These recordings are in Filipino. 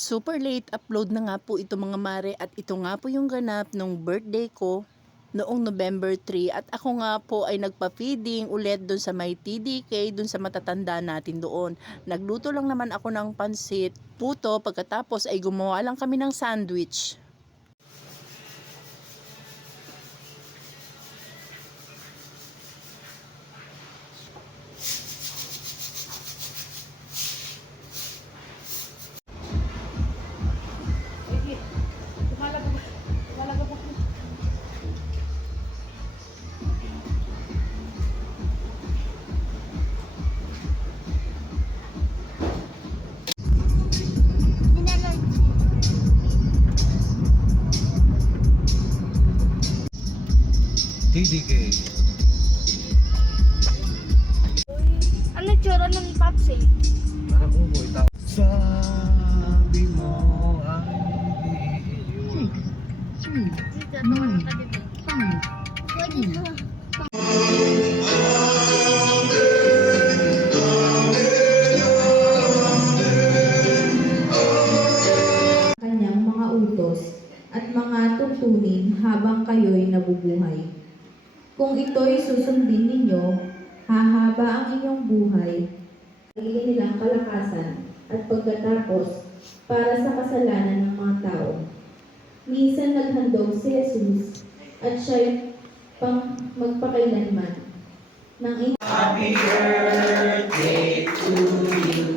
Super late upload na nga po ito mga mare at ito nga po yung ganap nung birthday ko noong November 3 at ako nga po ay nagpa-feeding ulit doon sa may TDK, doon sa matatanda natin doon. Nagluto lang naman ako ng pansit, puto, pagkatapos ay gumawa lang kami ng sandwich. TDK. Ano tsura ng Papsi? Parang uboy tao. Sabi mo ay hindi iiwan. Dito, tumanong ka dito. Pwede to. Kanyang mga utos at mga tuntunin habang kayo'y nabubuhay. Kung ito'y susundin ninyo, hahaba ang inyong buhay, sarili nilang kalakasan at pagkatapos para sa kasalanan ng mga tao. Minsan naghandog si Jesus at siya'y pang magpakailanman ng Happy birthday to you.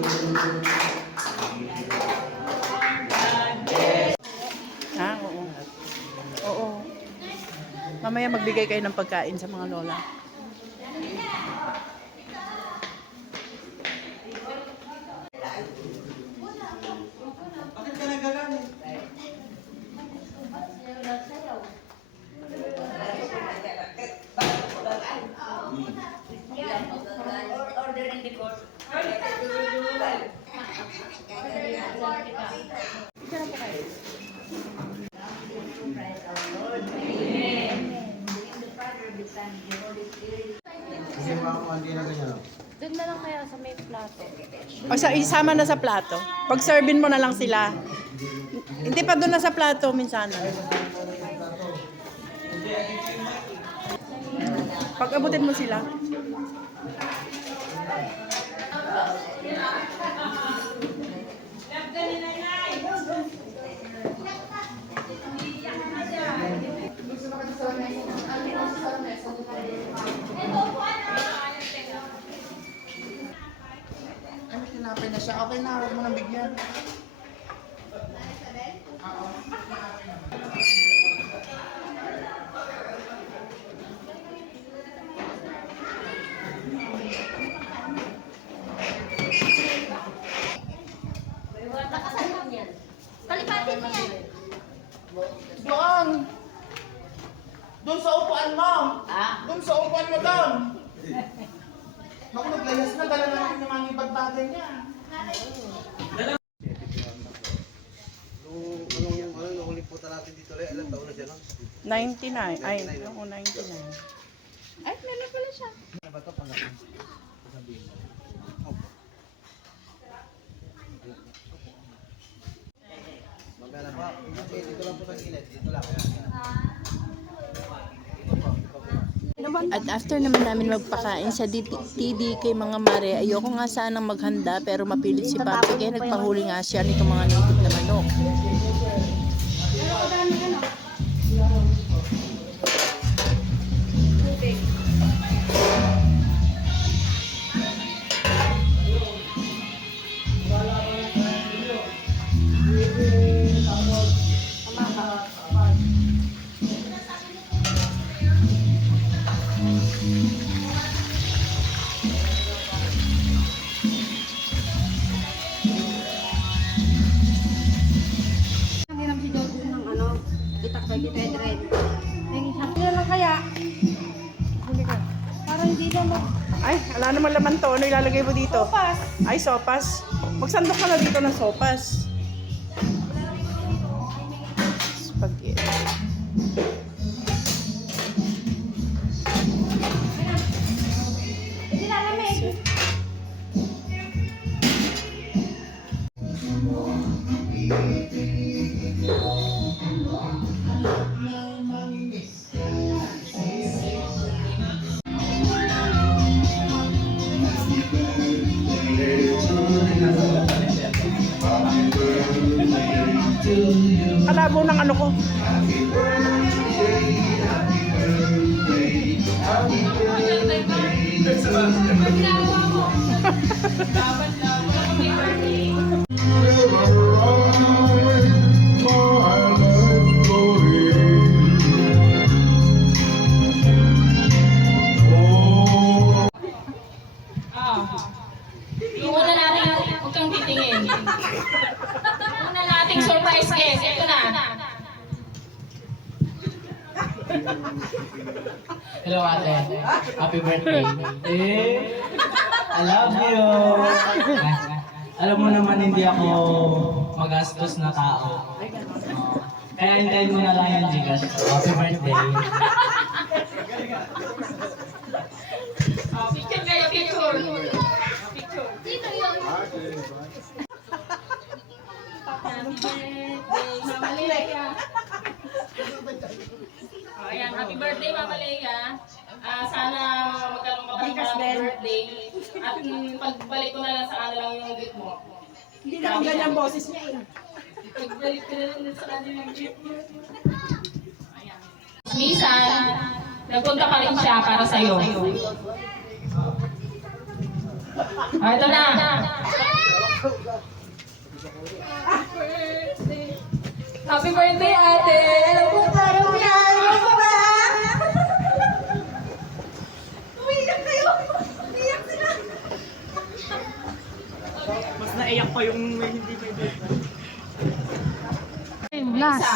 Oo. Oo. Mamaya magbigay kayo ng pagkain sa mga lola. Bakit ka nagagalit? Kasi mga hindi na ganyan. Doon na lang kaya sa may plato. O sa isama na sa plato. Pag servin mo na lang sila. Hindi pa doon na sa plato minsan. Pag abutin mo sila. Ano tinapay na siya? Okay na, huwag mo nang bigyan. Palipatin mo yan. Doon! Doon sa upuan mo! Doon sa upuan mo doon! Naku, naglayas na. Dala na natin yung mga ipagbagay niya. Anong nahuling puta natin dito rin? Ilang taon na siya, no? 99. Ay, oo, 99. Ay, meron pala siya. Ano ba ito? Pangapin. Sabihin mo. Magana pa. Dito lang po sa gilid. Dito lang. At after naman namin magpakain sa TDK mga mare, ayoko nga sanang maghanda pero mapilit si Papi kaya nagpahuli nga siya nitong mga native na manok. Nanghiram si Jojo ng ano, itak kay Red Red. Hindi na lang kaya. Huli ka. Parang hindi na mo. Ay, wala naman laman to. Ano ilalagay mo dito? Sopas. Ay, sopas. Magsandok ka na dito ng sopas. Spaghetti. Hindi na lamig. Kalabo ng ano ko. Iuna natin, huwag kang titingin. Una nating surprise guest. Ito na. Hello ate, happy birthday. I love you. Alam mo naman hindi ako magastos na tao. Kaya hintayin mo na lang yung Gcash. Happy birthday. Picture kayo, picture. Happy birthday, Mama Leia. Ayan, happy birthday, Mama Leia. Sana magkaroon ka pa ng happy birthday. At pagbalik ko na lang sa kanila yung gift mo. Hindi na ang ganyang boses niya eh. Pagbalik ko na lang sa kanila yung gift mo. Ayan. Minsan, nagpunta pa rin siya para sa'yo. Ito na. Happy birthday, ate! Alam ko parang yan! Alam ko ba? Umiyak kayo! Umiyak sila! Mas naiyak pa yung hindi pwede. Last.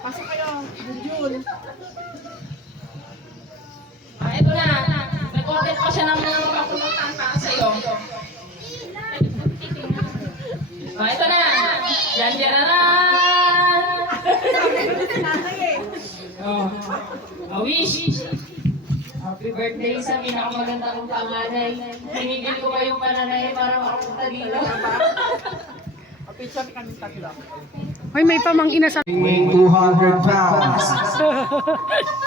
Pasok kayo, Jun. Ito na. Nag-order pa siya ng mga kapulutan para sa'yo. Ito na. Yan, yan na na. A wish. Happy birthday sa pinakamaganda kong panganay. Hinigil ko pa yung pananay para makapunta dito. Picture kami tatlo. Weighing 200 pounds.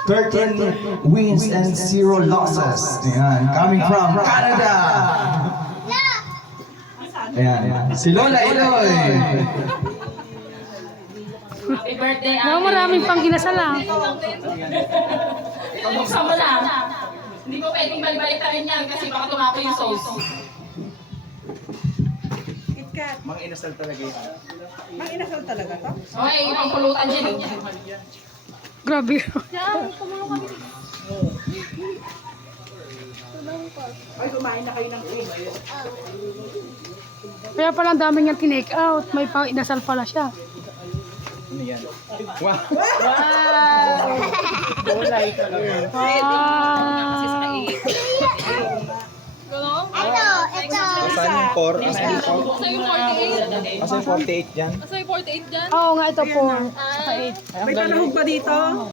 13 wins and 0 losses. Ayan. Coming from Canada. Ayan. Si Lola Eloy. Happy birthday, ate. Maraming pang inasal lang. Buksan mo na. Hindi ko pwedeng balbalitarin yan kasi baka tumapo yung sauce. KitKat. Mga inasal talaga yun. Mang inasal talaga to? Okay, ibang pulutan dyan. Grabe. Ay, kumain na kayo ng cake. Kaya pala ang dami niyang tinake out. May pang inasal pala siya. Ano yan? Wow! Asan yung 4? Asan yung 4? Asan yung 48 dyan? Oo nga, ito 4. Saka 8. May panahog ba dito?